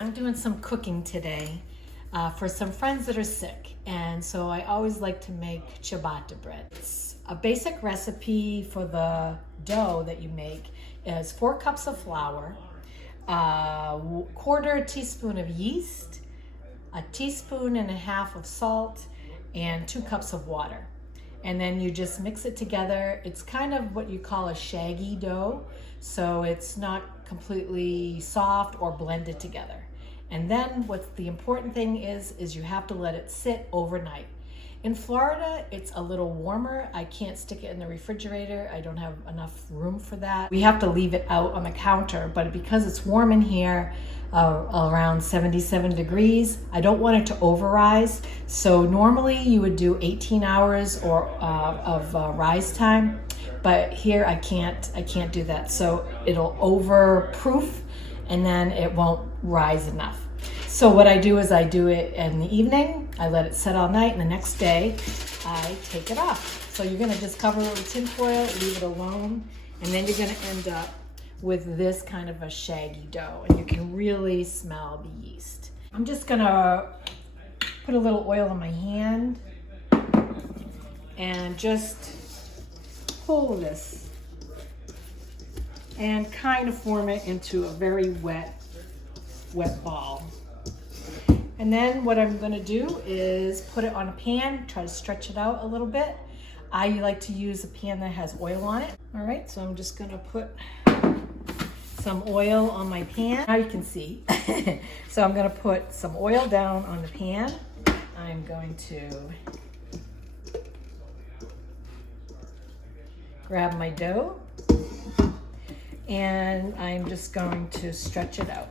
I'm doing some cooking today for some friends that are sick, and so I always like to make ciabatta bread. It's a basic recipe for the dough that you make. Is 4 cups of flour, a quarter teaspoon of yeast, a teaspoon and a half of salt, and 2 cups of water. And then you just mix it together. It's kind of what you call a shaggy dough, so it's not completely soft or blended together. And then what the important thing is you have to let it sit overnight. In Florida, it's a little warmer. I can't stick it in the refrigerator. I don't have enough room for that. We have to leave it out on the counter, but because it's warm in here, around 77 degrees, I don't want it to overrise. So normally you would do 18 hours of rise time, but here I can't do that. So it'll overproof and then it won't rise enough. So what I do is I do it in the evening, I let it set all night, and the next day I take it off. So you're gonna just cover it with tin foil, leave it alone, and then you're gonna end up with this kind of a shaggy dough, and you can really smell the yeast. I'm just gonna put a little oil on my hand and just pull this and kind of form it into a very wet ball. And then what I'm gonna do is put it on a pan, try to stretch it out a little bit. I like to use a pan that has oil on it. All right, so I'm just gonna put some oil on my pan. Now you can see. So I'm gonna put some oil down on the pan. I'm going to grab my dough and I'm just going to stretch it out.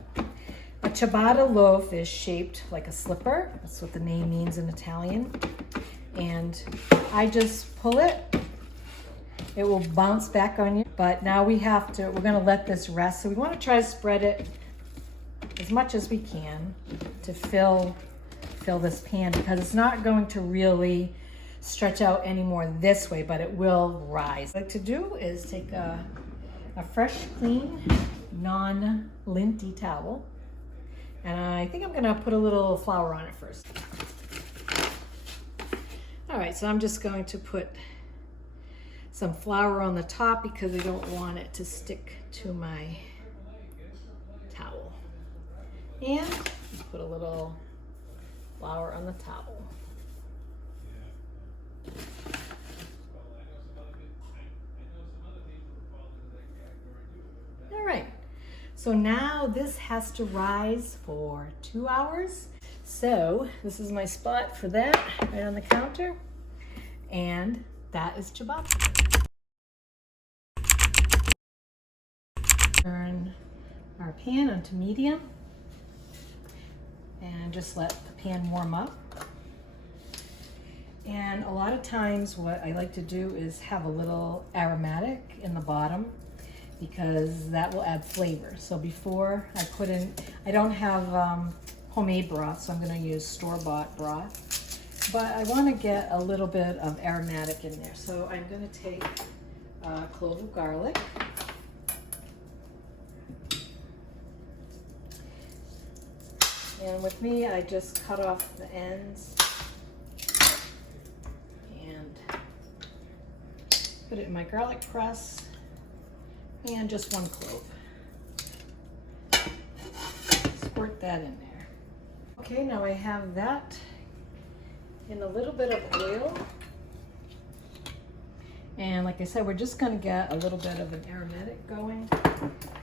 A ciabatta loaf is shaped like a slipper. That's what the name means in Italian. And I just pull it. It will bounce back on you. But now we're gonna let this rest. So we wanna try to spread it as much as we can to fill this pan, because it's not going to really stretch out anymore this way, but it will rise. What I like to do is take a fresh, clean, non-linty towel. And I think I'm gonna put a little flour on it first. All right, so I'm just going to put some flour on the top because I don't want it to stick to my towel. And put a little flour on the towel. All right. So now this has to rise for 2 hours. So this is my spot for that, right on the counter. And that is ciabatta. Turn our pan onto medium and just let the pan warm up. And a lot of times what I like to do is have a little aromatic in the bottom, because that will add flavor. So before I put in, I don't have homemade broth, so I'm gonna use store-bought broth. But I wanna get a little bit of aromatic in there. So I'm gonna take a clove of garlic. And with me, I just cut off the ends and put it in my garlic press. And just 1 clove. Squirt that in there. Okay, now I have that in a little bit of oil. And like I said, we're just gonna get a little bit of an aromatic going.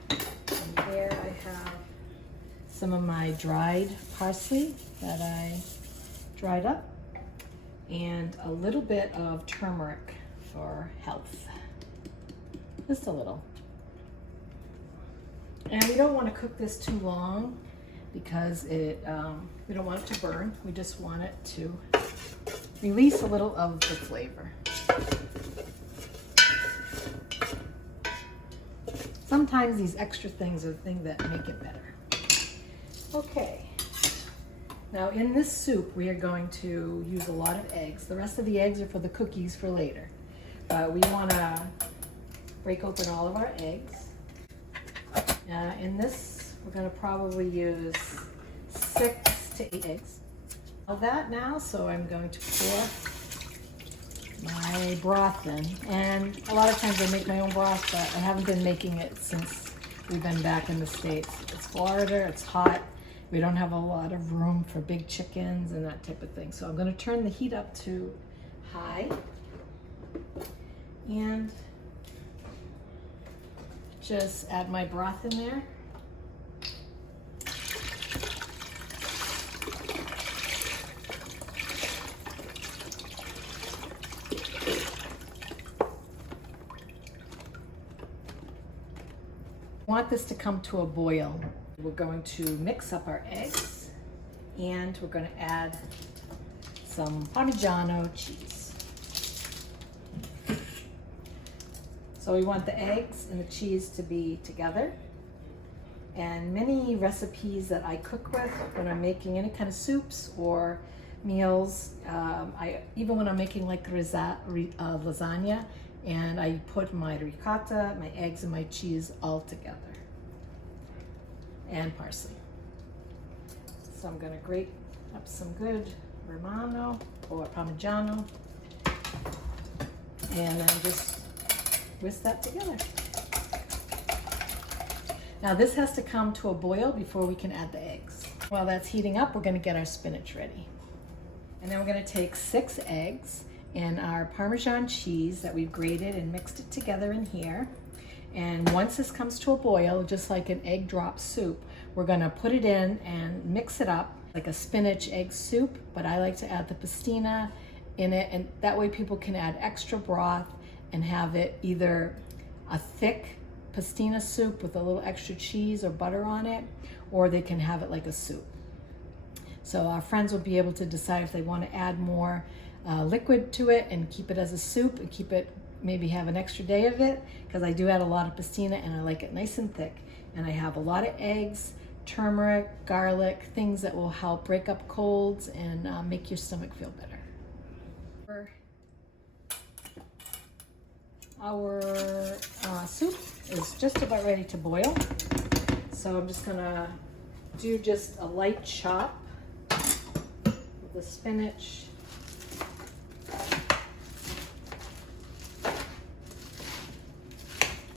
And there I have some of my dried parsley that I dried up, and a little bit of turmeric for health. Just a little. And we don't want to cook this too long because we don't want it to burn. We just want it to release a little of the flavor. Sometimes these extra things are the things that make it better. Okay, Now in this soup, we are going to use a lot of eggs. The rest of the eggs are for the cookies for later. We want to break open all of our eggs. In this, we're going to probably use 6 to 8 eggs. All that now, so I'm going to pour my broth in. And a lot of times I make my own broth, but I haven't been making it since we've been back in the States. It's Florida, it's hot. We don't have a lot of room for big chickens and that type of thing. So I'm going to turn the heat up to high and just add my broth in there. I want this to come to a boil. We're going to mix up our eggs and we're going to add some Parmigiano cheese. So we want the eggs and the cheese to be together. And many recipes that I cook with when I'm making any kind of soups or meals, even when I'm making like lasagna, and I put my ricotta, my eggs, and my cheese all together. And parsley. So I'm gonna grate up some good Romano or Parmigiano and then just whisk that together. Now this has to come to a boil before we can add the eggs. While that's heating up, we're gonna get our spinach ready. And then we're gonna take 6 eggs and our Parmesan cheese that we've grated and mixed it together in here. And once this comes to a boil, just like an egg drop soup, we're gonna put it in and mix it up like a spinach egg soup, but I like to add the pastina in it, and that way people can add extra broth and have it either a thick pastina soup with a little extra cheese or butter on it, or they can have it like a soup. So our friends will be able to decide if they want to add more liquid to it and keep it as a soup and keep it, maybe have an extra day of it, because I do add a lot of pastina and I like it nice and thick. And I have a lot of eggs, turmeric, garlic, things that will help break up colds and make your stomach feel better. Our soup is just about ready to boil. So I'm just gonna do just a light chop with the spinach.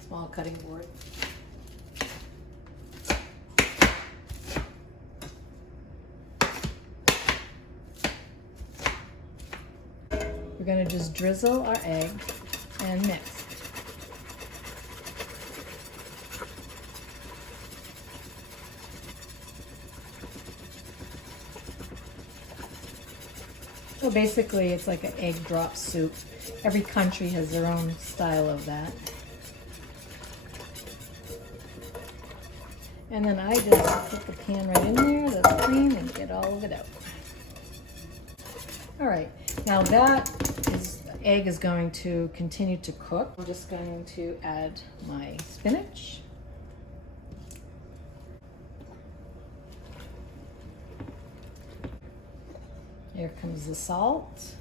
Small cutting board. We're going to just drizzle our egg and mix. So basically it's like an egg drop soup. Every country has their own style of that. And then I just put the pan right in there, the cream, and get all of it out. All right, now that egg is going to continue to cook. I'm just going to add my spinach. Here comes the salt.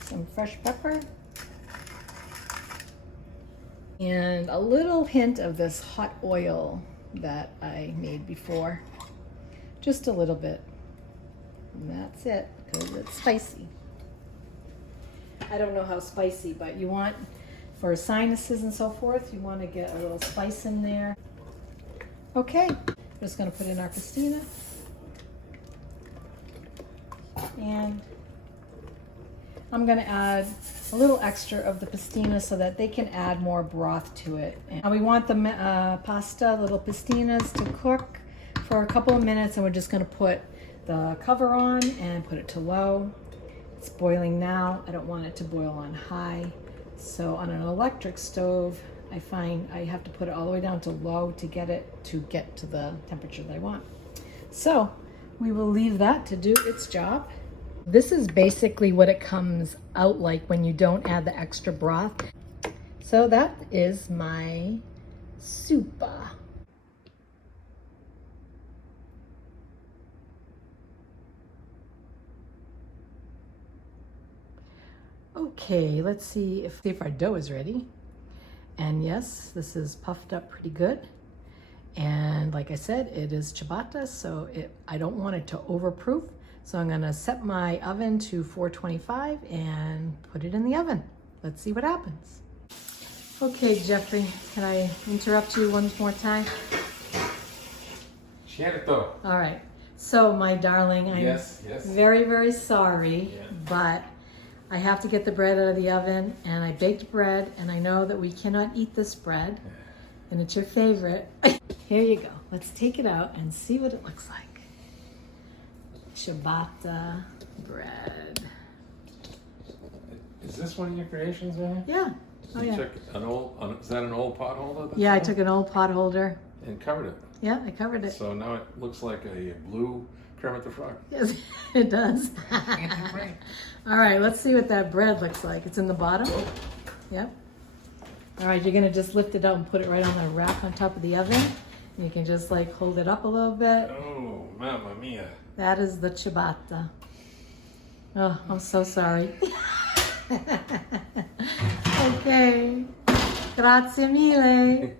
Some fresh pepper. And a little hint of this hot oil that I made before. Just a little bit. And that's it, because it's spicy. I don't know how spicy, but you want, for sinuses and so forth, you want to get a little spice in there. Okay, I'm just going to put in our pastina. And I'm going to add a little extra of the pastina so that they can add more broth to it. And we want the pasta, little pastinas, to cook for a couple of minutes, and we're just going to put the cover on and put it to low. It's boiling now. I don't want it to boil on high. So on an electric stove, I find I have to put it all the way down to low to get it to the temperature that I want. So we will leave that to do its job. This is basically what it comes out like when you don't add the extra broth. So that is my soup. Okay, let's see if our dough is ready. And yes, this is puffed up pretty good. And like I said, it is ciabatta, so I don't want it to overproof. So I'm gonna set my oven to 425 and put it in the oven. Let's see what happens. Okay, Jeffrey, can I interrupt you one more time? Certo. All right. So, my darling, I'm very, very sorry, but I have to get the bread out of the oven, and I baked bread, and I know that we cannot eat this bread, and it's your favorite. Here you go. Let's take it out and see what it looks like. Ciabatta bread. Is this one of your creations, man? Yeah. Oh, yeah. Took an old, is that an old pot holder? Yeah, I took an old pot holder. And covered it. Yeah, I covered it. So now it looks like a blue Kermit the Frog. Yes, it does. All right, let's see what that bread looks like. It's in the bottom. Yep. All right, you're gonna just lift it out and put it right on the rack on top of the oven. And you can just like hold it up a little bit. Oh, mamma mia. That is the ciabatta. Oh, I'm so sorry. Okay. Grazie mille.